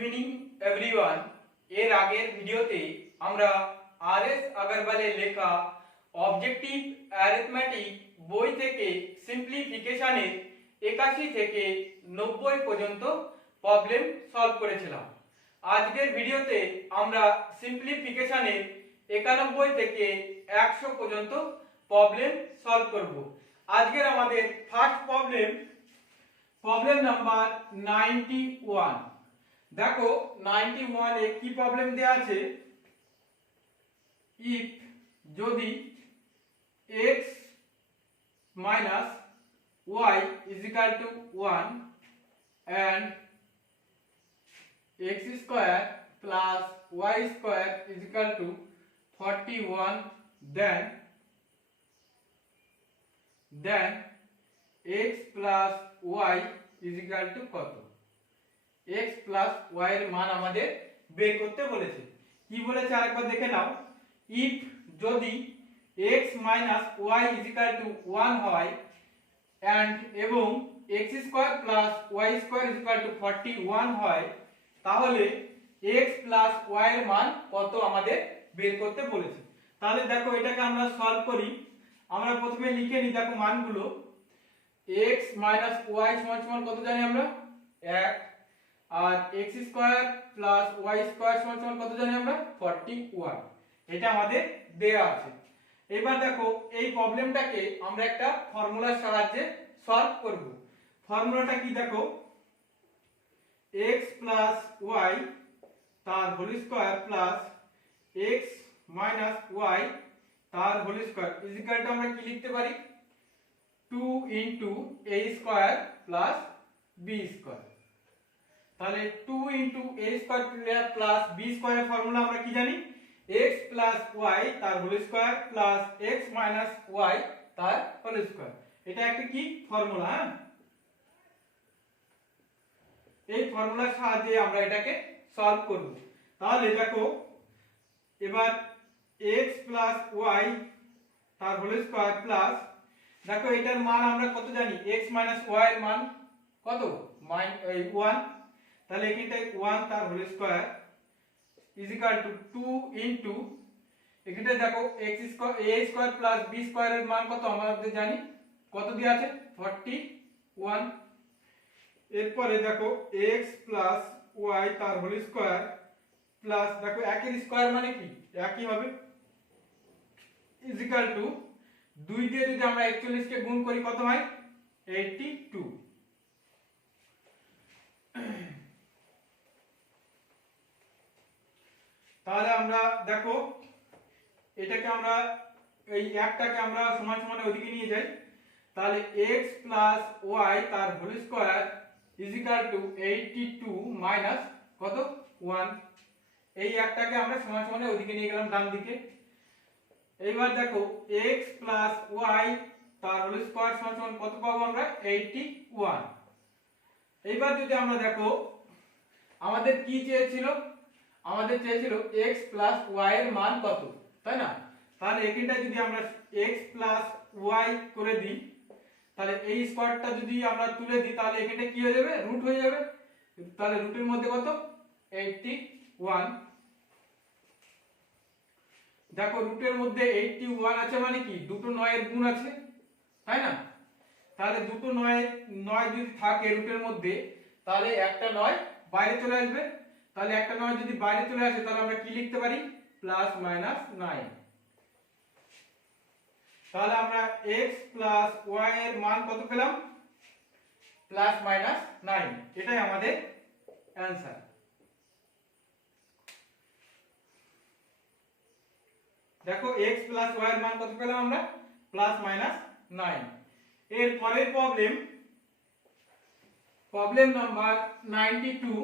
Evening everyone. এর আগের ভিডিওতে আমরা আর.এস. আগরওয়ালের লেখা অবজেক্টিভ অ্যারিথমেটিক বই থেকে সিম্পলিফিকেশনের 81 থেকে 90 পর্যন্ত প্রবলেম সলভ করেছিলাম। আজকের ভিডিওতে আমরা সিম্পলিফিকেশনের 91 থেকে 100 পর্যন্ত প্রবলেম সলভ করব। আজকের আমাদের ফার্স্ট প্রবলেম নাম্বার 91। দেখো 91 এ কি প্রবলেম দেয়া আছে, ইফ যদি x minus y is equal to 1 and x square plus y square is equal to 41, then x plus y is equal to কত? x plus y এর মান আমাদের বের করতে বলেছে। কি বলেছে আরেকবার দেখে নাও। if যদি x minus y is equal to 1 হয় and এবং x square plus y square is equal to 41 হয়, তাহলে x plus y এর মান কত আমাদের বের করতে বলেছে। তাহলে দেখো এটাকে আমরা সলভ করি। আমরা প্রথমে লিখে নিই, দেখো মানগুলো। x minus y সমান কত জানি আমরা? 1। আর x square plus y square সমান কত জানি আমরা? 41। এটা আমাদের দেয়া আছে। এবার দেখো এই প্রবলেমটাকে আমরা একটা ফর্মুলার সাহায্যে সলভ করব। ফর্মুলাটা কি দেখো, x plus y তার whole square plus x minus y তার whole square is equal to আমরা কি লিখতে পারি? 2 into a square plus b square. তাহলে 2 into a square plus b স্কয়ারের ফর্মুলা আমরা কি জানি? x plus y তার whole square plus x minus y তার হোল স্কয়ার। এটা একটা কি ফর্মুলা, হ্যাঁ? এই ফর্মুলার সাহায্যে আমরা এটাকে সলভ করব। তাহলে দেখো এবার x plus y তার হোল স্কয়ার প্লাস, দেখো এটার মান আমরা কত জানি? x minus y এর মান কত? 1। তাহলে এখানটায় 1 তার whole square is equal to 2 into, এখানটায় দেখো x square a square plus b square এর মান কত আমাদের জানি? কত দেয়া আছে? 41। এরপরে দেখো x plus y তার হোল স্কয়ার প্লাস, দেখো একের স্কয়ার মানে কি একই হবে, ইজ ইকুয়াল টু 2 দিয়ে যদি আমরা 41 কে গুণ করি কত হয়? 82। তাহলে আমরা দেখো এটাকে আমরা এই একটাকে আমরা সমান সমান ওইদিকে নিয়ে যাই। তাহলে x plus y তার whole square is equal to 82 minus কত? 1। এই একটাকে আমরা সমান সমান ওইদিকে নিয়ে গেলাম ডান দিকে। এইবার দেখো x plus y তার হোল স্কয়ার সমান কত পাবো আমরা? 81। এইবার যদি আমরা দেখো আমাদের কি চেয়েছিল? আমাদের চেয়েছিল x plus y এর মান কত, তাই না? তাহলে এখানটা যদি আমরা x plus y করে দিই, তাহলে এই স্কয়ারটা যদি আমরা তুলে দিই তাহলে এখানটা কি হয়ে যাবে? রুট হয়ে যাবে। তাহলে রুটের মধ্যে কত? 81। দেখো রুটের মধ্যে 81 আছে মানে কি দুটো 9 এর গুণ আছে, তাই না? তাহলে দুটো 9 যদি থাকে রুটের মধ্যে, তাহলে একটা 9 বাইরে চলে আসবে। তাহলে একটা 9 যদি বাইরে চলে আসে তাহলে আমরা কি লিখতে পারি? Plus minus 9। তাহলে আমরা x plus y এর মান কত পেলাম? Plus minus 9। এটাই আমাদের অ্যানসার। দেখো x plus y এর মান কত পেলাম আমরা? Plus minus 9। এর পরের প্রবলেম নাম্বার 92।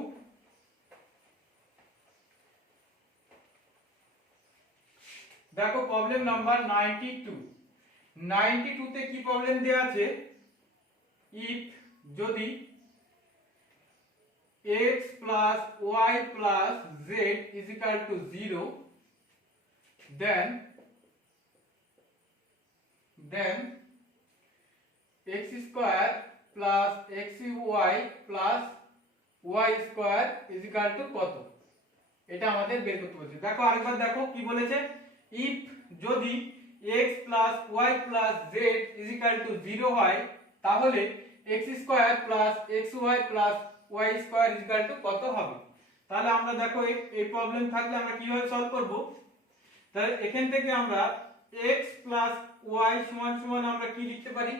দেখো প্রবলেম নাম্বার 92 তে কি প্রবলেম দেয়া আছে? ইফ যদি x plus y plus z is equal to 0, then x square plus xy plus y square is equal to কত, এটা আমাদের বের করতে বলেছে। দেখো আরেকবার দেখো কি বলেছে, ইফ যদি x plus y plus z is equal to 0 হয় তাহলে x square plus xy plus y square is equal to কত হবে। তাহলে আমরা দেখো এই প্রবলেম থাকলে আমরা কিভাবে সলভ করব। তাহলে এখান থেকে আমরা x প্লাস ওয়াই সমান সমান আমরা কি লিখতে পারি,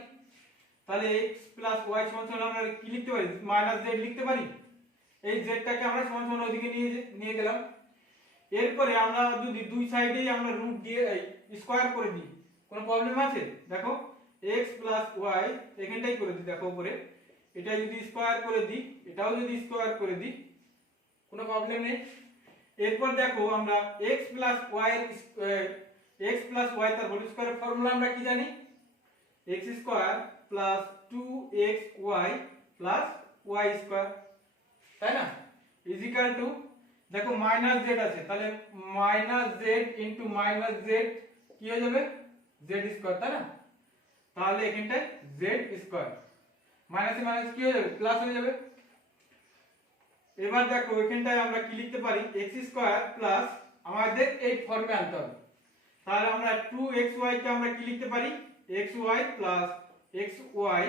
তাহলে x প্লাস ওয়াই সমান সমান আমরা কি লিখতে পারি, মাইনাস জেড লিখতে পারি। এই জেডটাকে আমরা সমান সমান ওইদিকে নিয়ে গেলাম। এরপরে আমরা যদি দুই সাইডেই আমরা রুট দিয়ে স্কয়ার করে দিই, কোনো প্রবলেম আছে? দেখো x প্লাস ওয়াই এখানটাই করে দিই, দেখো উপরে এটা যদি স্কয়ার করে দিই, এটাও যদি স্কয়ার করে দিই, কোনো প্রবলেম নেই। এরপর দেখো আমরা x প্লাস ওয়াই তার হোল স্কয়ারের ফর্মুলা আমরা কি জানি, x square plus 2xy plus y square, তাই না, ইজ ইকুয়াল টু দেখো মাইনাস জেড আছে, তাহলে minus z into minus z কি হয়ে যাবে, জেড স্কয়ার, তাই না। তাহলে এখানটায় জেড স্কয়ার মাইনাসে মাইনাস কি হয়ে যাবে, প্লাস হয়ে যাবে। এবার দেখো এখানটায় আমরা কি লিখতে পারি, x স্কয়ার প্লাস আমাদের এই ফর্মে আনতে হবে। তাহলে আমরা 2xy কে আমরা কি লিখতে পারি, xy plus xy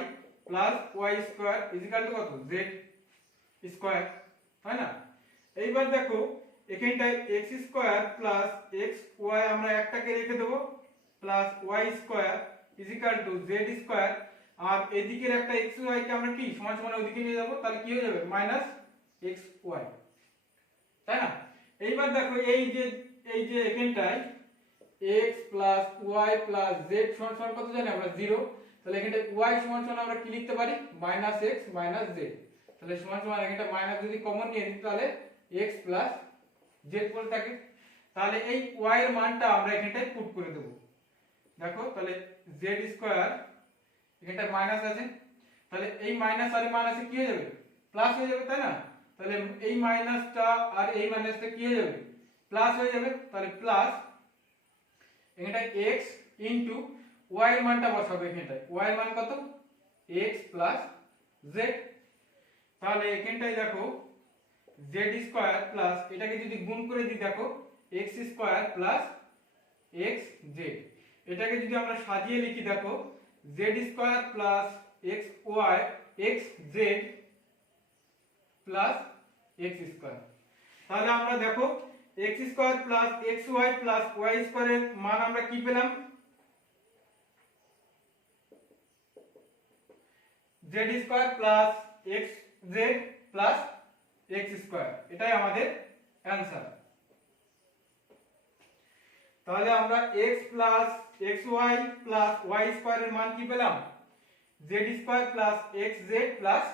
plus y square is equal to কত, z স্কয়ার, তাই না। এইবার দেখো এখানটায় x স্কয়ার প্লাস xy আমরা একটাকে রেখে দেব plus y square is equal to z square, আর এদিকের একটা xy কে আমরা কি সমান সমান ওইদিকে নিয়ে যাব, তাহলে কি হয়ে যাবে মাইনাস xy, তাই না। এইবার দেখো এই যে এখানটায় x plus y plus z সমান সমান কত জানি আমরা 0, তাহলে এখানটায় y সমান সমান আমরা কি লিখতে পারি, মাইনাস x মাইনাস z, তাহলে সমান সমান এখানটা মাইনাস যদি কমন নিয়ে নিই তাহলে x প্লাস z পড়ে থাকে। তাহলে এই y এর মানটা আমরা এখানটায় পুট করে দেব। দেখো তাহলে z স্কয়ার এখানটা মাইনাস আছে, তাহলে এই মাইনাস আর মাইনাসে কি হয়ে যাবে, প্লাস হয়ে যাবে, তাই না। তাহলে এই মাইনাসটা আর এই মাইনাসটা কি হয়ে যাবে, প্লাস হয়ে যাবে। তাহলে প্লাস এখানটায় x ইনটু y এর মানটা বসাবো, এখানটায় y এর মান কত, x প্লাস z। তাহলে এখানটায় দেখো z স্কয়ার প্লাস এটাকে যদি গুণ করে দিই, দেখো x স্কয়ার প্লাস xz, এটাকে যদি আমরা সাজিয়ে লিখি, দেখো z square plus xz plus x square. তাহলে আমরা দেখো x square plus xy plus y স্কয়ারের মান আমরা কি পেলাম, z square plus xz plus x square, এটাই আমাদের অ্যানসার। তাহলে আমরা x plus xy plus y স্কয়ারের মান কি পেলাম, z square plus xz plus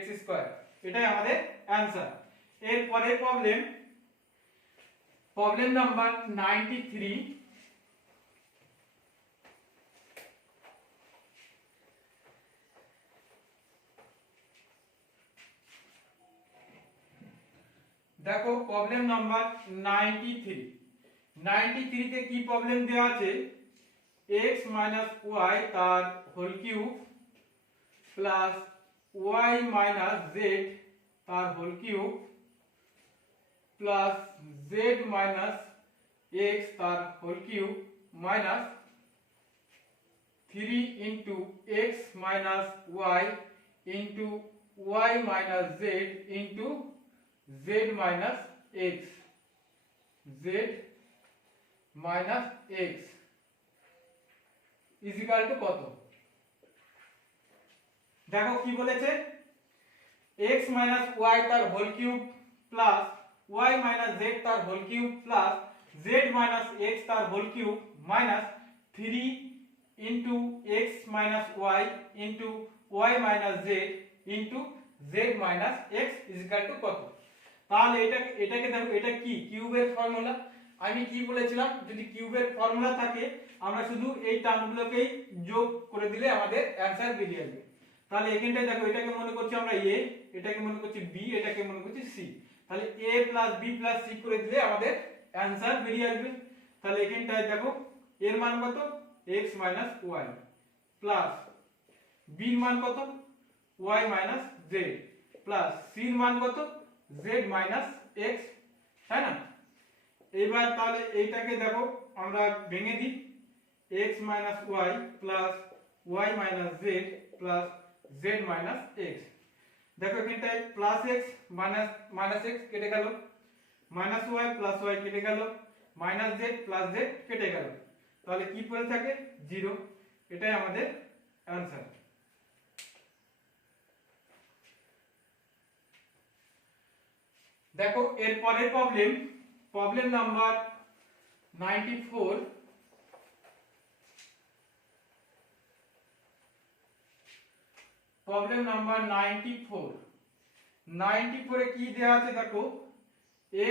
x square, এটাই আমাদের অ্যানসার। এর পরের প্রবলেম নাম্বার 93। দেখো প্রবলেম নাম্বার 93 তে কি প্রবলেম দেওয়া আছে, x মাইনাস ওয়াই তার whole cube plus y minus z তার whole cube plus z minus x তার whole cube minus 3 into x minus y into y minus z into z minus x, z minus x is equal to কত। দেখো কি বলেছে, x minus y তার whole cube plus y minus z তার whole cube plus z minus x তার whole cube minus 3 into x minus y into y minus z into z minus x is equal to কত। তাহলে এটাকে দেখো, এটা কি কিউবের ফর্মুলা। আমি কি বলেছিলাম, যদি কিউবের ফর্মুলা থাকে আমরা শুধু এই টার্মগুলোকেই যোগ করে দিলে আমাদের অ্যানসার বেরিয়ে আসবে। তাহলে এখানটায় দেখো এটাকে মনে করছি আমরা a, এটাকে মনে করছি b, এটাকে মনে করছি c, তাহলে a plus b plus c করে দিলে আমাদের অ্যানসার বেরিয়ে আসবে। তাহলে এখানটায় দেখো এর মান কত, x minus y plus b এর মান কত, y minus z plus c এর মান কত z মাইনাস x, তাই না? এবার তাহলে এইটাকে দেখো আমরা ভেঙে দিই, x minus y plus y minus z plus z minus x. দেখো এখানটায় প্লাস এক্স মাইনাস এক্স কেটে গেল, মাইনাস ওয়াই প্লাস ওয়াই কেটে গেল, মাইনাস জেড প্লাস জেড কেটে গেল, তাহলে কি পড়ে থাকে 0। এটাই আমাদের অ্যান্সার। দেখো এর পরের প্রবলেম নাম্বার 94। প্রবলেম নাম্বার 94 এ কি দেয়া আছে দেখো,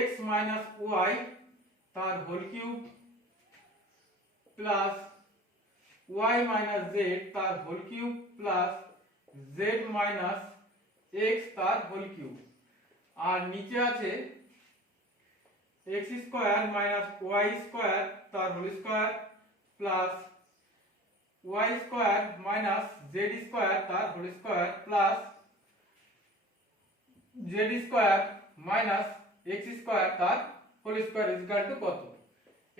x মাইনাস ওয়াই তার whole cube plus y minus z তার whole cube plus z minus x তার হোল কিউব, আর নিচে আছে x square minus y square তার whole square plus y square minus z square তার whole square plus z square minus x square তার whole square equal to কত,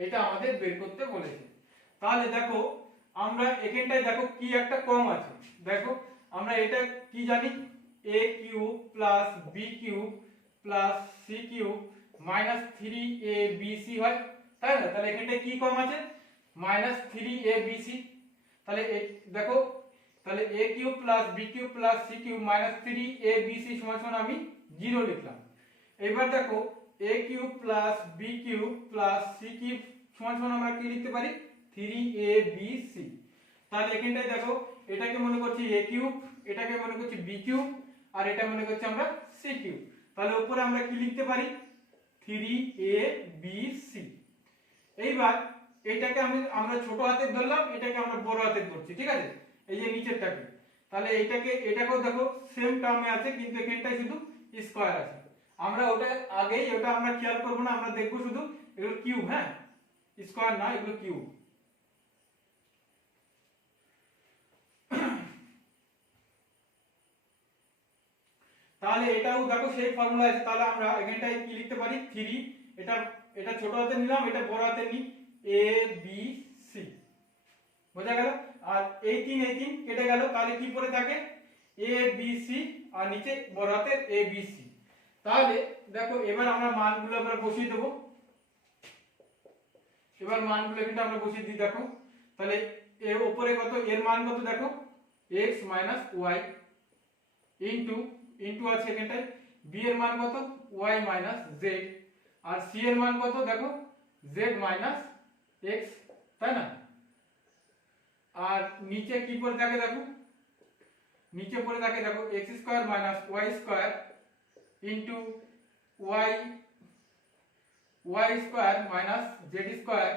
এটা আমাদের বের করতে বলেছে। তাহলে দেখো আমরা এখানটায় দেখো কি একটা কম আছে, দেখো আমরা এটা কি জানি, a cube plus b cube plus c cube minus 3abc হয়, তাই না? তাহলে এখানটায় কি কম আছে মাইনাস 3abc। তাহলে দেখো তাহলে a cube plus b cube plus c cube minus 3abc সমান আমি 0 লিখলাম। এবার দেখো a cube plus b cube plus c cube সমান আমরা কি লিখতে পারি 3abc। তাহলে এখানটায় দেখো এটাকে মনে করছি a কিউব, এটাকে মনে করছি b কিউব, আর এটা মনে করছি আমরা c কিউব। তাহলে উপরে আমরা কি লিখতে পারি 3abc। এইবার এটাকে আমরা ছোট হাতের ধরলাম, এটাকে আমরা বড় হাতের ধরছি, ঠিক আছে? এই যে নিচেরটাকে, তাহলে এটাকেও দেখো সেম টার্মে আছে, কিন্তু এখানটায় শুধু স্কয়ার আছে। আমরা ওটা আমরা খেয়াল করব না, আমরা দেখব শুধু এগুলো কিউব, হ্যাঁ স্কয়ার না, এগুলো কিউব। তাহলে এটাও দেখো সেই ফর্মুলা আছে, তাহলে আমরা এখানটায় কি লিখতে পারি 3, এটা ছোট হাতে নিলাম, এটা বড় হাতে নি a b c, বোঝা গেল? আর এই 3 কেটে গেল, তাহলে কি পড়ে থাকে a b c, আর নিচে বড় হাতে a b c। তাহলে দেখো এবার আমরা মানগুলো আমরা বসিয়ে দেব, এবার মানগুলো কিন্তু আমরা বসিয়ে দিই। দেখো তাহলে এর উপরে কত, এর মান কত দেখো x মাইনাস ওয়াই ইনটু আছে এখানটায় b এর মান কত y মাইনাস z, আর c এর মান কত দেখো z মাইনাস x, তাই না? আর নিচে কি পড়ে থাকে দেখো, নিচে পড়ে থাকে দেখো x square minus y square into y square minus z square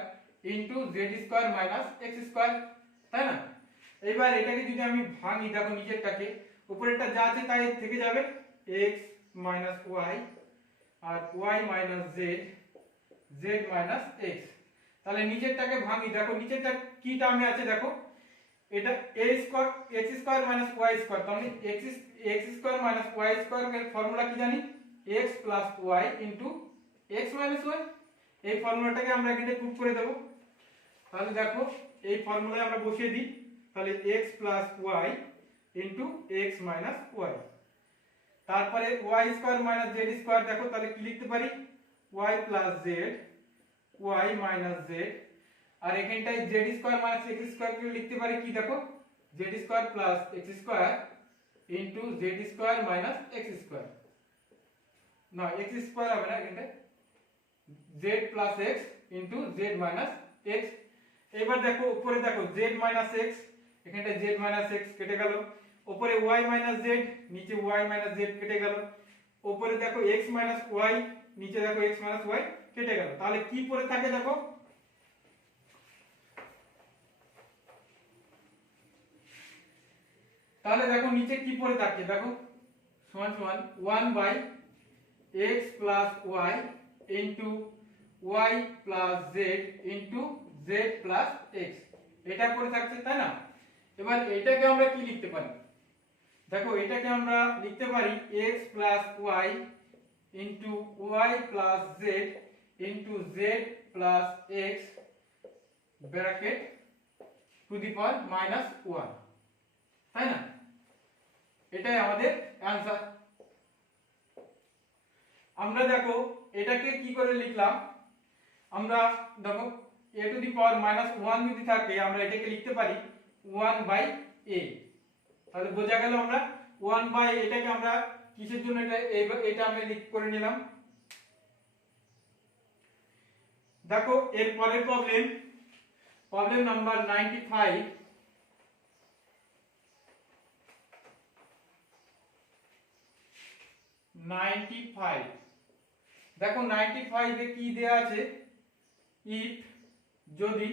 into z square minus x square, তাই না? এবার এটাকে যদি আমি ভাঙি, দেখো নিচেরটাকে, উপরেরটা যা আছে তাই থেকে যাবে x মাইনাস y আর y minus z, z minus x। তাহলে নিচেরটাকে ভাঙি, দেখো নিচেরটা কি টার্মে আছে দেখো, এটা a square x square minus y square, তাহলে x square minus y square এর ফর্মুলা কি জানি x plus y into x minus y। এই ফর্মুলাটাকে আমরা এখানে পুট করে দেব। তাহলে দেখো এই ফর্মুলায় আমরা বসিয়ে দিই, তাহলে x plus y into x minus y, তারপরে y square minus z square, দেখো তাহলে কি লিখতে পারি y plus z y minus z, আর এখানটায় z square minus x square কে লিখতে পারি কি দেখো z square plus x square into z square minus x square, না x স্কয়ার হবে না, এখানটায় z plus x into z minus x। এবার দেখো উপরে দেখো z মাইনাস x, এখানটায় z মাইনাস x কেটে গেল, উপরে y মাইনাস z, নিচে y মাইনাস z কেটে গেল, উপরে দেখো x মাইনাস y, নিচে দেখো x মাইনাস y কেটে গেল। তাহলে কি পড়ে থাকে দেখো, তাহলে দেখো নিচে কি পড়ে থাকে দেখো সমান সমান 1 by x plus y into y plus z into z plus x, এটা পড়ে থাকছে, তাই না? এবার এটাকে আমরা কি লিখতে পারি দেখো এটাকে আমরা লিখতে পারি x plus y into y plus z into z plus x bracket to the power minus 1, তাই না? এটাই আমাদের অ্যান্সার। আমরা দেখো এটাকে কি করে লিখলাম, আমরা দেখো a to the power minus 1 যদি থাকে আমরা এটাকে লিখতে পারি 1 বাই a। তাহলে বোঝা গেল আমরা 1 বাই এটাকে আমরা কিসের জন্য এটা আমরা লিখ করে নিলাম। দেখো এর পরের প্রবলেম নাম্বার 95। দেখো 95 এ কি দেয়া আছে, ইফ যদি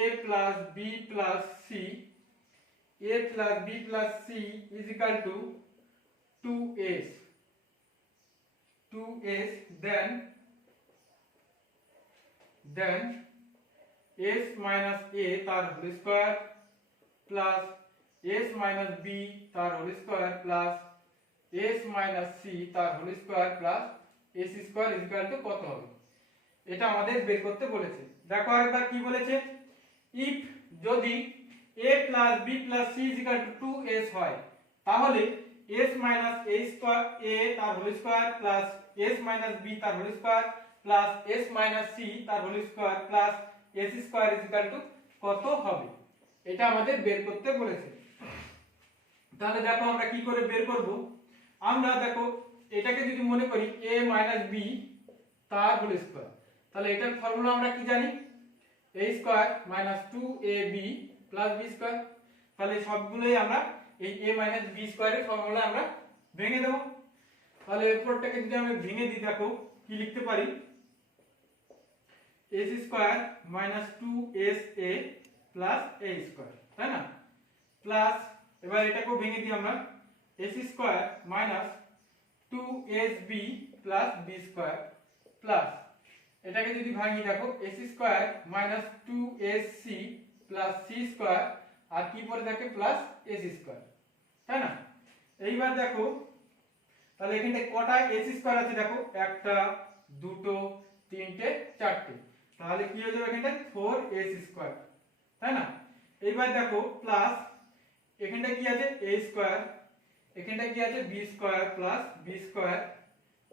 a plus b plus c is equal to 2s then s minus a তার whole square plus s minus b তার whole square plus s minus c তার whole square plus s square is equal to কত হবে, এটা আমাদের বের করতে বলেছে। দেখো আরেকবার কি বলেছে, ইফ যদি a plus b plus c is equal to 2s হয় তাহলে s minus a square a তার whole square plus s minus b তার whole square plus s minus c তার whole square plus s square is equal to কত হবে, এটা আমাদের বের করতে বলেছে। তাহলে দেখো আমরা কি করে বের করব, আমরা দেখো এটাকে যদি মনে করি a minus b তার হোল স্কয়ার, তাহলে এটার ফর্মুলা আমরা কি জানি, a square minus 2ab plus b square. তাহলে সবগুলোই আমরা এই a মাইনাস b স্কয়ারের ফর্মুলা আমরা ভেঙে দেব। তাহলে এরপরটাকে যদি আমি ভেঙে দিই দেখো কি লিখতে পারি, a square minus 2sa plus a square, তাই না, প্লাস এবার এটাকেও ভেঙে দিই আমরা a square minus 2sb plus b square plus এটাকে যদি ভাঙি দেখো s square minus 2sc plus c square আর কি পরে থাকে প্লাস s স্কয়ার, তাই না। এইবার দেখো তাহলে এখানে কটা s স্কয়ার আছে, দেখো একটা দুটো তিনটে চারটে, তাহলে কি হয়ে যাবে এখানে 4s স্কয়ার, তাই না। এইবার দেখো প্লাস এখানটা কি আছে a স্কয়ার, এখানটা কি আছে b square plus b square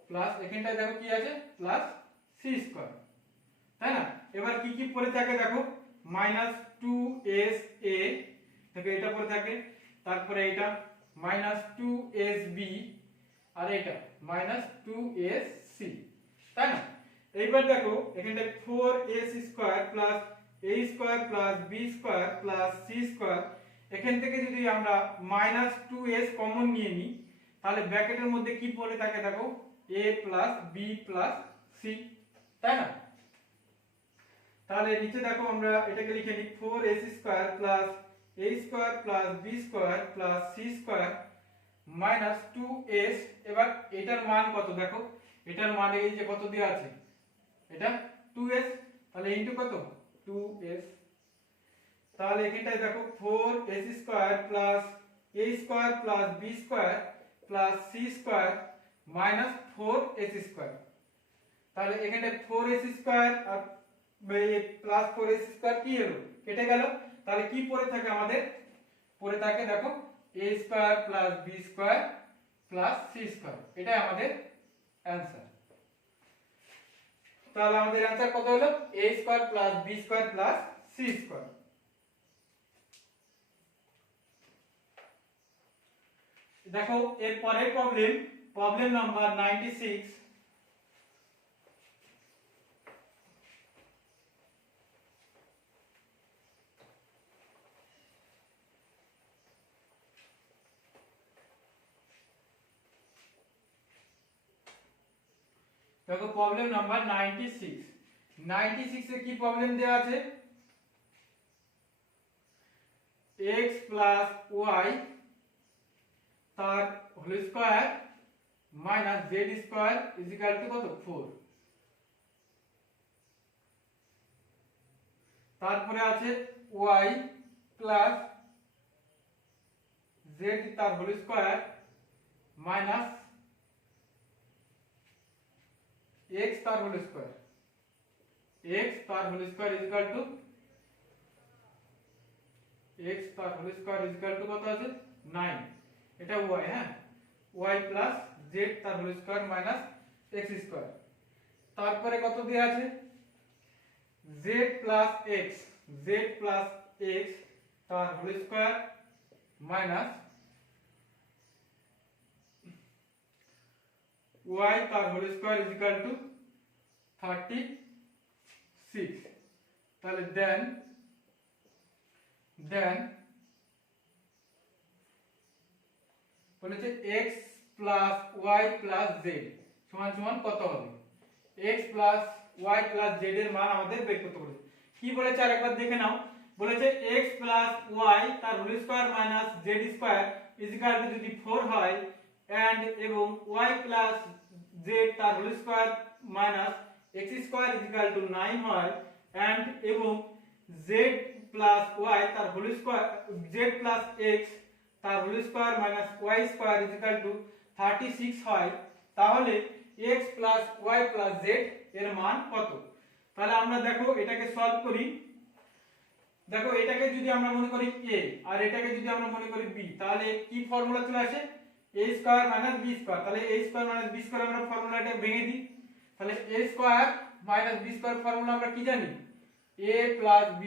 plus এখানটা দেখো কি আছে প্লাস c স্কয়ার, তাই না। এবার কি কি পড়ে থাকে দেখো মাইনাস 2sa দেখো এটা পড়ে থাকে, তারপরে এটা মাইনাস 2sb আর এটা মাইনাস 2sc, তাই না। এইবার দেখো এখানটা 4s square plus a square plus b square plus c square, এখান থেকে যদি আমরা মাইনাস 2s কমন নিয়ে নিই তাহলে ব্র্যাকেটের মধ্যে কি পড়ে থাকে দেখো a plus b plus c, তাই না। তাহলে নিচে দেখো আমরা এটাকে লিখে নিই 4s square plus a square plus b square plus c square minus 2s। এবার এটার মান কত দেখো, এটার মান এই যে কত দেওয়া আছে এটা 2s, তাহলে ইনটু কত 2s, তাহলে এখানটায় দেখো 4s square plus a square plus b square plus c square minus 4s square, তাহলে এখানে 4s স্কয়ার আর প্লাস 4s স্কয়ার কি হলো কেটে গেল, তাহলে কি পড়ে থাকে আমাদের পড়ে থাকে দেখো a square plus b square plus c square, এটাই আমাদের অ্যানসার। তাহলে আমাদের অ্যানসার কত হলো a square plus b square plus c square. দেখো এর পরের প্রবলেম নাম্বার 96। দেখো প্রবলেম নাম্বার 96 এ কি প্রবলেম দেওয়া আছে, x প্লাস y তার whole square minus z square is equal to কত 4, তারপরে আছে y প্লাস z জেড তার হোল স্কয়ার মাইনাস এক্স তার হোল স্কয়ার, এক্স তার whole square is equal two x তার whole square is equal to কত আছে 9, এটা y, হ্যাঁ y প্লাস z তার whole square minus x square. তারপরে কত দেয়া আছে z plus x, z plus x তার হোল স্কয়ার মাইনাস y তার whole square is equal to 36। তাহলে দেন বলেছে x plus y plus z সমান সমান কত হবে, x plus y plus z এর মান আমাদের বের করতে বলেছে। কি বলেছে আরেকবার দেখে নাও, বলেছে x প্লাস y তার whole square minus z square is equal to যদি 4 হয় এন্ড এবং y প্লাস z তার whole square minus x square is equal to 9 হয় এন্ড এবং z প্লাস y তার whole square z plus x তার whole square minus y square is equal to 36 হয়, তাহলে x plus y plus z এর মান কত। তাহলে আমরা দেখো এটাকে সলভ করি। দেখো এটাকে যদি আমরা মনে করি a আর এটাকে যদি আমরা মনে করি b, তাহলে কি ফর্মুলা চলে আসে a square minus b square. তাহলে a square minus b square আমরা ফর্মুলাটা ভেঙে দিই। তাহলে a square minus b square formula আমরা কি জানি, a plus b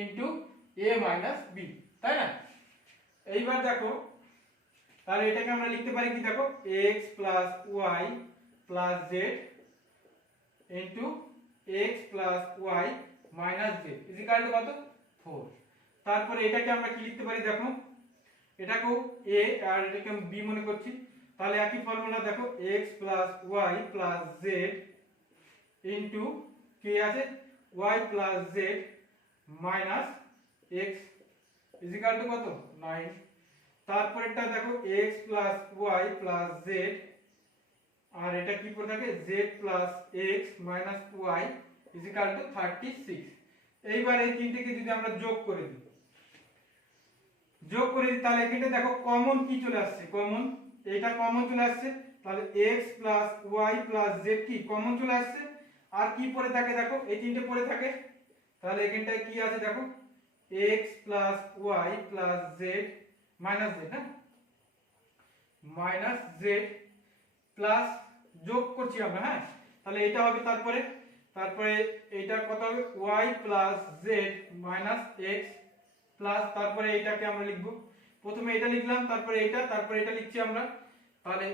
into a minus b, তাই না। এইবার দেখো তাহলে এটাকে আমরা লিখতে পারি কি, দেখো x plus y plus z into x plus y minus z is equal to কত 4। তারপরে এটাকে আমরা কি লিখতে পারি, দেখো এটাকেও a আর এটাকে আমি b মনে করছি। তাহলে একই ফর্মুলা দেখো x plus y plus z into কি আছে y plus z minus x is equal to কত 9। তারপরেরটা দেখো x plus y plus z আর এটা কি পড়ে থাকে z plus x minus y is equal to 36। এইবার এই তিনটিকে যদি আমরা যোগ করে দিই তাহলে এখানে দেখো কমন কি চলে আসছে, কমন এটা কমন চলে আসছে। তাহলে x plus y plus z কি কমন চলে আসছে, আর কি পড়ে থাকে দেখো এই তিনটে পড়ে থাকে। তাহলে এখানটায় কি আছে দেখো x plus y plus z minus z, হ্যাঁ মাইনাস z প্লাস যোগ করছি আমরা, হ্যাঁ তাহলে এটা হবে। তারপরে এইটা কত হবে y plus z minus x plus তারপরে এটাকে আমরা লিখব, প্রথমে এটা লিখলাম তারপরে এটা লিখছি আমরা। তাহলে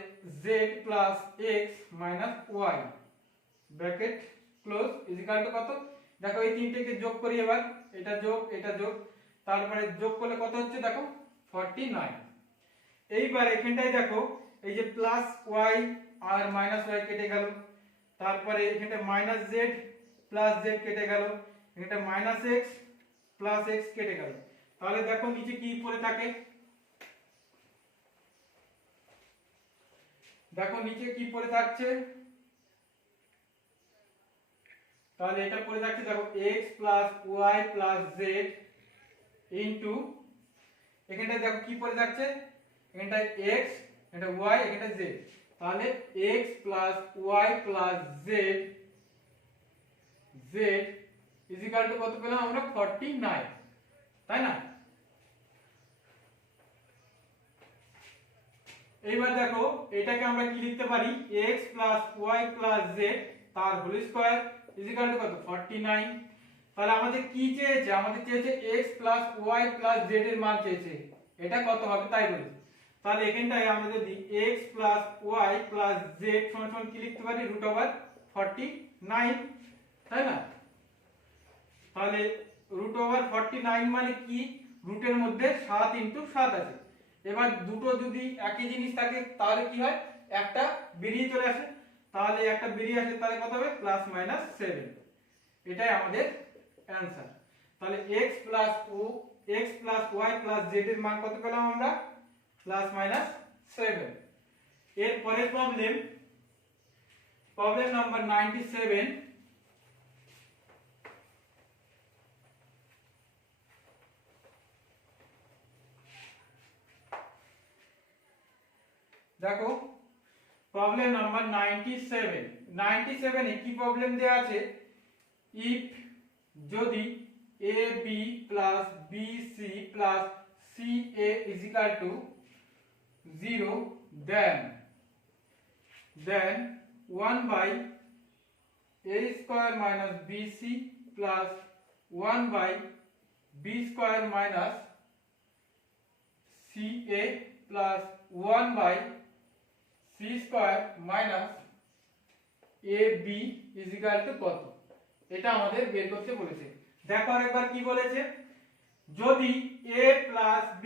z plus x minus y bracket close is equal to কত, দেখো এই তিনটেকে যোগ করি এবার, এটা যোগ তারপরে যোগ করলে কত হচ্ছে দেখো 49। এইবার এখানটায় দেখো এই যে প্লাস y আর মাইনাস y কেটে গেল, তারপরে এখানটা মাইনাস z প্লাস z কেটে গেল, এখানটা মাইনাস x প্লাস x কেটে গেল। তাহলে দেখো নিচে কি পড়ে থাকে, দেখো নিচে কি পড়ে থাকছে, তাহলে এটা পড়ে থাকছে দেখো x plus y plus z into এখানটা দেখো কি পড়ে থাকছে, এখানটা x এটা y এখানটা z। তাহলে x plus y plus z is equal to কত পেলাম আমরা 49, তাই না। এইবার দেখো এটাকে আমরা কি লিখতে পারি x plus y plus z তার whole square is equal to কত 49। তাহলে আমাদের কি চেয়েছে, আমাদের চেয়েছে x plus y plus z এর মান চেয়েছে, এটা কত হবে তাই বলেছে। তাহলে এখানটায় আমরা যদি x plus y plus z সমান সমান কি লিখতে পারি √49, তাই না। তাহলে √49 মানে কি, রুটের মধ্যে 7 × 7 আছে। এবার দুটো যদি একই জিনিস থাকে তাহলে কি হয় একটা বেরিয়ে চলে আসে, তাহলে একটা বেরিয়ে আসে তাহলে কত হবে প্লাস মাইনাস 7, এটাই আমাদের অ্যানসার। তাহলে x plus y plus z এর মান কত পেলাম আমরা প্লাস মাইনাস 7। এর পরের প্রবলেম নাম্বার 97। দেখো প্রবলেম নাম্বার 97 এ কি প্রবলেম দেয়া আছে, ইফ যদি A B plus B C plus C A is equal to 0 then 1 by a square minus bc plus 1 by b square minus ca plus 1 by c square minus ab is equal to কত, এটা আমাদের বের করতে বলেছে। দেখো আরেকবার কি বলেছে, যদি a plus b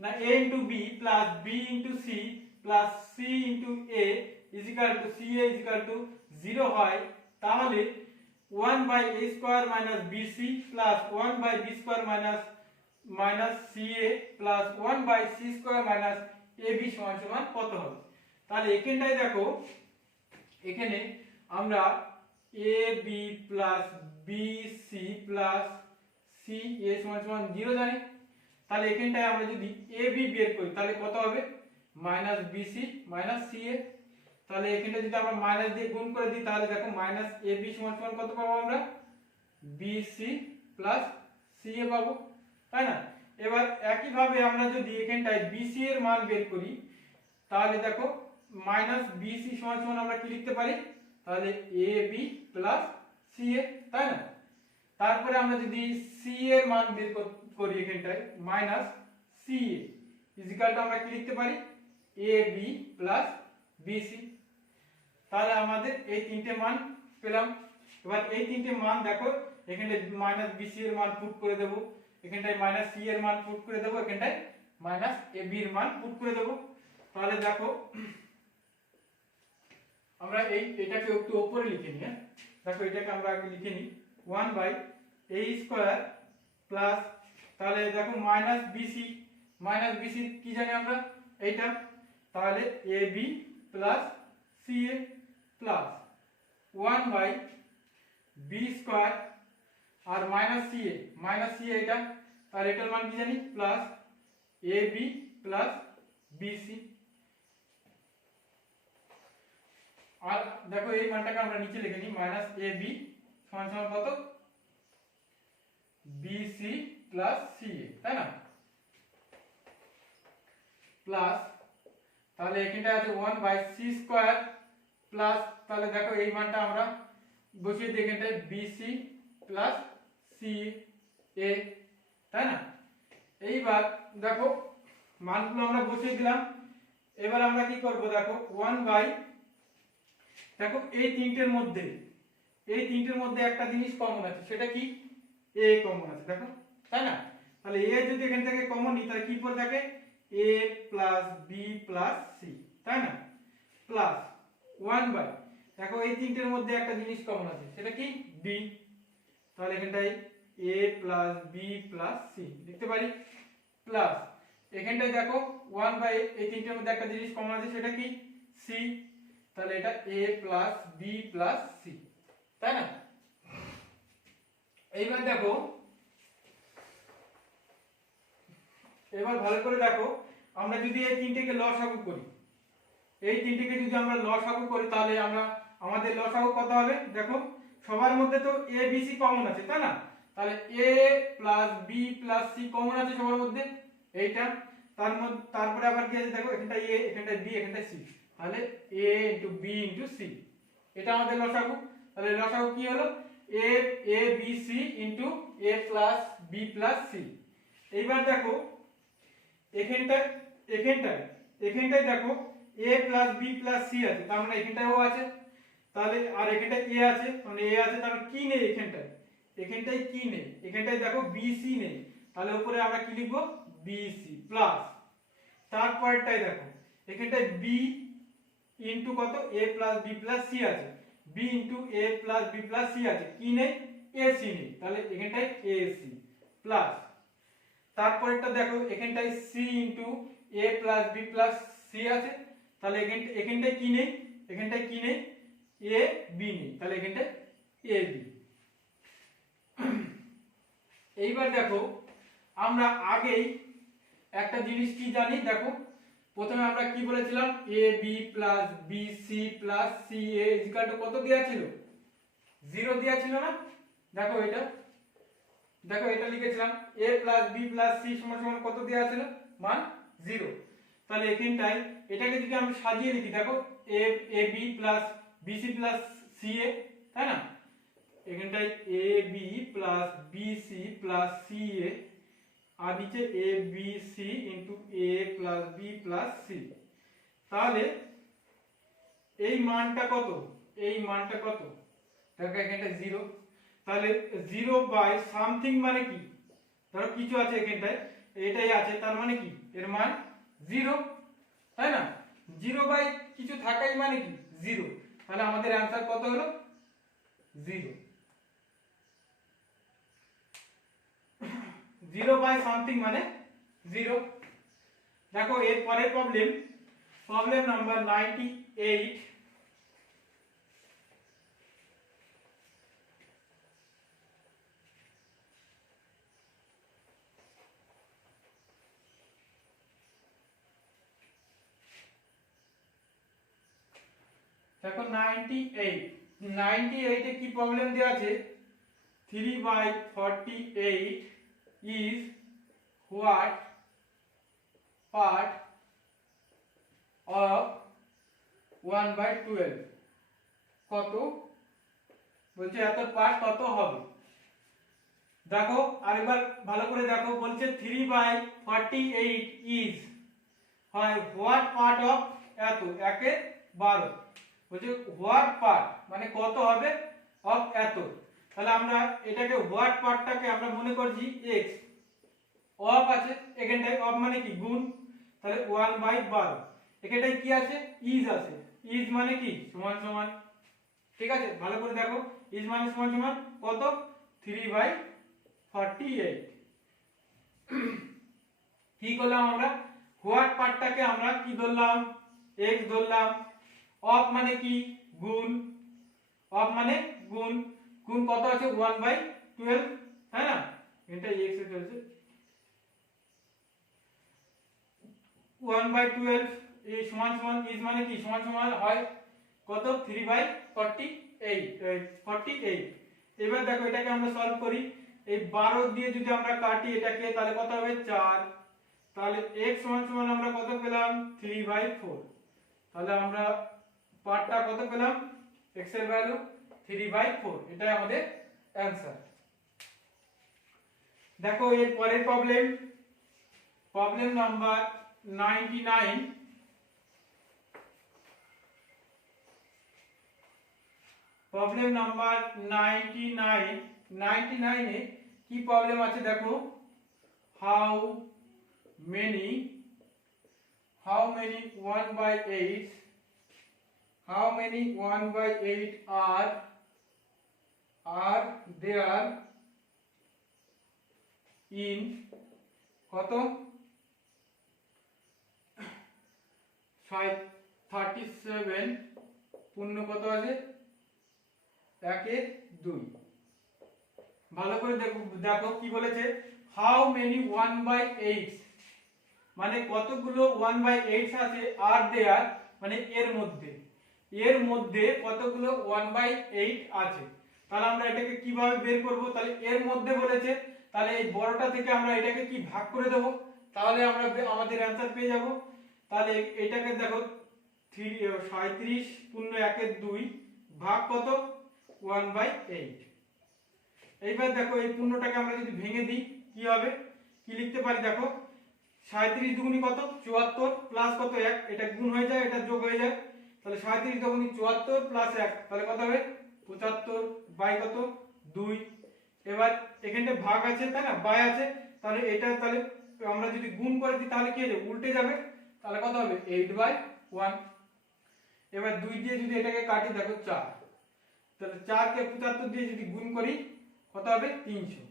না a into b plus b into c plus c into a is equal to ca is equal to 0 হয়, তাহলে 1 by a square minus bc plus 1 by b square minus ca plus 1 by c square minus ab সমান সমান কত হবে। তাহলে এখানটায় দেখো, এখানে আমরা ab plus bc plus ca সমান সমান 0 জানি, তাহলে এখানটায় আমরা যদি ab বের করি তাহলে কত হবে, মাইনাস বিসি মাইনাস সিএ। তাহলে এখানটা যদি আমরা মাইনাস দিয়ে গুণ করে দিই তাহলে দেখো মাইনাস ab সমান সমান কত পাবো আমরা, বিসি প্লাস সিএ পাবো, তাই না। এবার একই ভাবে আমরা যদি এখানটায় বিসি এর মান বের করি তাহলে দেখো মাইনাস বিসি সমান সমান আমরা কি লিখতে পারি, তাহলে ab প্লাস সিএ, তাই না। তারপরে আমরা যদি সি এর মান বের করি এখানটায় minus CA is equal to আমরা কি লিখতে পারি, ab প্লাস বিসি। তাহলে আমাদের এই তিনটে মান পেলাম। এবার এই তিনটে মান দেখো, এখানটায় মাইনাস বিসি এর মান পুট করে দেব, এখানটায় মাইনাস সি এর মান পুট করে দেব, এখানটায় মাইনাস ab এর মান পুট করে দেব। তাহলে দেখো আমরা এটাকে একটু উপরে লিখে নিই। দেখো এটাকে আমরা আগে লিখে নিই 1 বাই a স্কয়ার প্লাস, তাহলে দেখো মাইনাস বিসি কি জানি আমরা এইটা, তাহলে ab plus ca plus 1 by b square আর মাইনাস ca এটা, তাহলে এটার মান কি জানি প্লাস ab প্লাস bc। আর দেখো এই মানটাকে আমরা নিচে লিখে নিই মাইনাস ab সমান সমান কত, bc প্লাস ca, তাই না, প্লাস তাহলে এখানটা আছে 1 বাই c স্কয়ার প্লাস, তাহলে দেখো এই মানটা আমরা বসিয়ে দিই এখানটায় bc প্লাস ca, তাই না। এইবার দেখো মানগুলো আমরা বসিয়ে দিলাম। এবার আমরা কি করব, দেখো 1 বাই, দেখো এই তিনটের মধ্যে একটা জিনিস কমন আছে, সেটা কি a কমন আছে, দেখো, তাই না। তাহলে a যদি এখান থেকে কমন নিই তাহলে কি পড়ে থাকে, a plus b plus c, তাই না, প্লাস 1 বাই, দেখো এই তিনটের মধ্যে একটা জিনিস কমন আছে, সেটা কি b, তাহলে এখানটায় a plus b plus c লিখতে পারি, প্লাস এখানটায় দেখো 1 বাই এই তিনটের মধ্যে একটা জিনিস কমন আছে, সেটা কি c, তাহলে এটা a plus b plus c, তাই না। এইবার দেখো, এবার ভালো করে দেখো, আমরা যদি এই তিনটেকে লসাগু করি, তাহলে আমাদের লসাগু কত হবে, দেখো সবার মধ্যে তো a b c কমন আছে, তাই না, তাহলে a plus b plus c common আছে সবার মধ্যে এইটা, তারপরে আবার কি আছে দেখো, এখানটা a এখানটা b এখানটা c, তাহলে a into b into c, এটা আমাদের লসাগু। তাহলে লসাগু কি হলো, a b c into a plus b plus c। এইবার দেখো এখানটায় দেখো a plus b plus c আছে, তার মানে এখানটায়ও আছে, তাহলে আর এখানটায় a আছে, মানে a আছে, তাহলে কি নেই এখানটায় কি নেই, এখানটায় দেখো bc নেই, তাহলে উপরে আমরা কি লিখবো bc প্লাস, তারপরটাই দেখো এখানটায় b ইনটু কত a plus b plus c আছে, b into a plus b plus c আছে, কি নেই ac নেই, তাহলে এখানটায় ac প্লাস, তারপরটা দেখো এখানটায় c into a plus b plus c আছে, তাহলে এখানটায় কি নেই a b নেই, তাহলে এখানটায় ab। এইবার দেখো আমরা আগেই একটা জিনিস কি জানি, দেখো প্রথমে আমরা কি বলেছিলাম A B plus B C plus C A equal to কত দেওয়া ছিল 0 দেওয়া ছিল না দেখো এটা লিখেছিলাম a plus b plus c সমান সমান কত দেওয়া ছিল মান 0 তাহলে এখানটায় এটাকে যদি আমরা সাজিয়ে লিখি দেখো a b plus bc plus ca তাই না এখানটায় a b plus bc plus ca আর নিচে a b c into a plus b plus c তাহলে এই মানটা কত দেখো এখানটা 0 তাহলে 0 বাই সামথিং মানে কি ধরো কিছু আছে এখানটায় এটাই আছে তার মানে কি এর মান 0 তাই না 0 বাই কিছু থাকাই মানে কি 0 তাহলে আমাদের অ্যানসার কত হলো 0 0 বাই সামথিং মানে 0 দেখো এর পরের প্রবলেম নাম্বার 98 দেখো 98 এ কি প্রবলেম দেওয়া আছে 3/48 is what part of 1/12 কত বলছে এত পার্ট কত হবে দেখো আরেকবার ভালো করে দেখো বলছে 3/48 is হয় what part of এত 1/12 বলছে হোয়াট পার্ট মানে কত হবে অফ এত তাহলে আমরা এটাকে হোয়াট পার্টটাকে আমরা মনে করছি x অফ আছে এখানটায় অফ মানে কি গুণ তাহলে 1/12 এখানটায় কি আছে ইজ আছে ইজ মানে কি সমান সমান ঠিক আছে ভালো করে দেখো ইজ মানে সমান সমান কত 3/48 কি করলাম আমরা হোয়াট পার্টটাকে আমরা কি ধরলাম x ধরলাম অফ মানে কি গুণ অফ মানে গুণ গুণ কত আছে 1/12 তাই না এটা x এ চলছে 1/12 এই সমান সমান ইজ মানে কি সমান সমান হয় কত 3/48 এবার দেখো এটাকে আমরা সলভ করি এই 12 দিয়ে যদি আমরা কাটি এটাকে তাহলে কত হবে 4 তাহলে x সমান সমান আমরা কত পেলাম 3/4 তাহলে আমরা পার্টটা কত পেলাম x এর ভ্যালু 3/4 এটাই আমাদের অ্যানসার দেখো এর পরের প্রবলেম নাম্বার 99 প্রবলেম নাম্বার 99 এ কি প্রবলেম আছে দেখো how many 1/8 how many 1/8 are there in কত 37 পূর্ণ কত আছে 1/2 ভালো করে দেখো কি বলেছে how many 1/8 মানে কতগুলো 1/8 আছে আর দেয়ার মানে এর মধ্যে কতগুলো 1/8 আছে তাহলে আমরা এটাকে কিভাবে বের করব তাহলে এর মধ্যে বলেছে তাহলে এই বড়টা থেকে আমরা এটাকে কি ভাগ করে দেব তাহলে আমরা আমাদের অ্যানসার পেয়ে যাব তাহলে এটাকে দেখো 37 পূর্ণ 1/2 ভাগ কত 1/8 এইবার দেখো এই পূর্ণটাকে আমরা যদি ভেঙে দিই কি হবে কি লিখতে পারি দেখো 37 দুগুণী কত 74 প্লাস কত 1 এটা গুণ হয়ে যায় এটা যোগ হয়ে যায় তাহলে 37 দুগুণী 74 প্লাস 1 তাহলে কত হবে 75 বাই কত 2 এবার এখানে ভাগ আছে তাই না বাই আছে তাহলে এটা তাহলে আমরা যদি গুণ করে দিই তাহলে কি হবে উল্টে যাবে তাহলে কত হবে 8/1 এবার 2 দিয়ে যদি এটাকে কাটি দেখো 4 তাহলে 4 কে 75 দিয়ে যদি গুণ করি কত হবে 300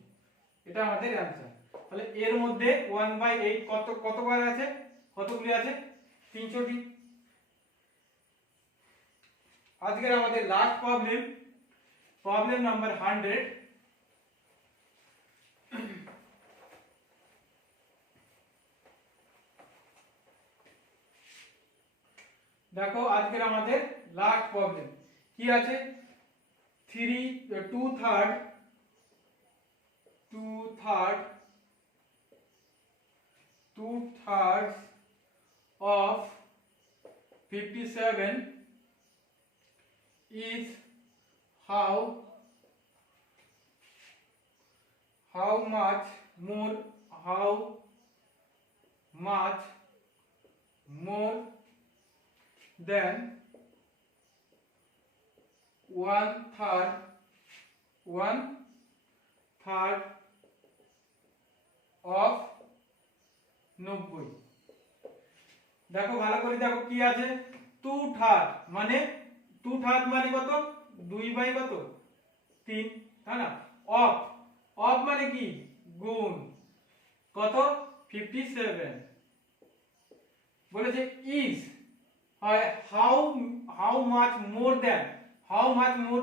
এটা আমাদের অ্যানসার তাহলে এর মধ্যে 1/8 কতবার আছে কতগুলি আছে 300টি আজকের আমাদের লাস্ট প্রবলেম নাম্বার 100 100 দেখো আজকের আমাদের লাস্ট প্রবলেম কি আছে, 2/3 of 57 is how much more than 1/3 of 90। দেখো ভালো করে দেখো কি আছে, 2/3 মানে 2/3 মানে কত, 2 কত 3, তাই না। অফ অফ মানে কি গুণ, কত 57, বলেছে ইজ হয় হাউ মাচ মোর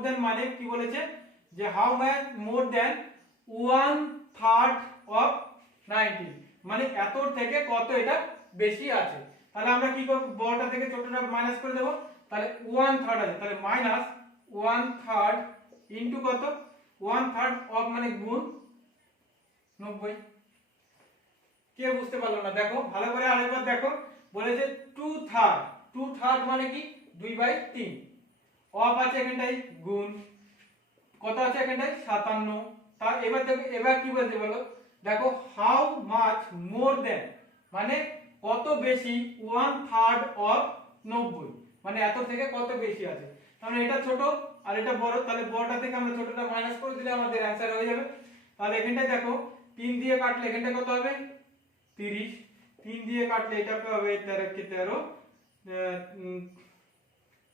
দেন মানে কি বলেছে যে how much more than 1/3 of 90, মানে এতর থেকে কত এটা বেশি আছে। তাহলে আমরা কি করব, বড়টা থেকে ছোটটা মাইনাস করে দেব, তাহলে 1/3 আছে, তাহলে মাইনাস 1/3 ইনটু কত 1/3 অফ মানে গুণ 90। কে বুঝতে পারলো না দেখো ভালো করে আরেকবার দেখো, বলেছে 2/3 মানে কি 2/3, অফ আছে এখানটায় গুণ, কত আছে এখানটায় 57। তা এবার দেখো এবার কি বলছে বলো, দেখো হাউ মাচ মোর দেন মানে কত বেশি 1/3 অফ 90, মানে এত থেকে কত বেশি আছে। তাহলে এটা ছোট আর এটা বড়, তাহলে বড়টা থেকে আমরা ছোটটা মাইনাস করে দিলে আমাদের অ্যানসার হয়ে যাবে। তাহলে এখানটায় দেখো 3 দিয়ে কাটলে এখানটা কত হবে 30, 3 দিয়ে কাটলে এটা হবে 13 কে 13,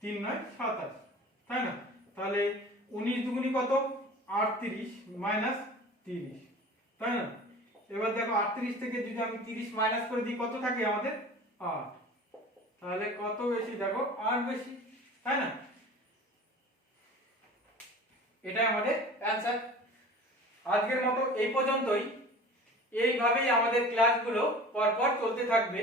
3 9 27, তাই না। তাহলে 19 দুগুনি কত 38 মাইনাস 30, তাই না। এবার দেখো 38 থেকে যদি আমি 30 মাইনাস করে দিই কত থাকে আমাদের 8, তাহলে কত বেশি দেখো 8 বেশি, তাই না। এটাই আমাদের অ্যানসার। আজকের মতো এই পর্যন্তই, এইভাবেই আমাদের ক্লাসগুলো পরপর চলতে থাকবে।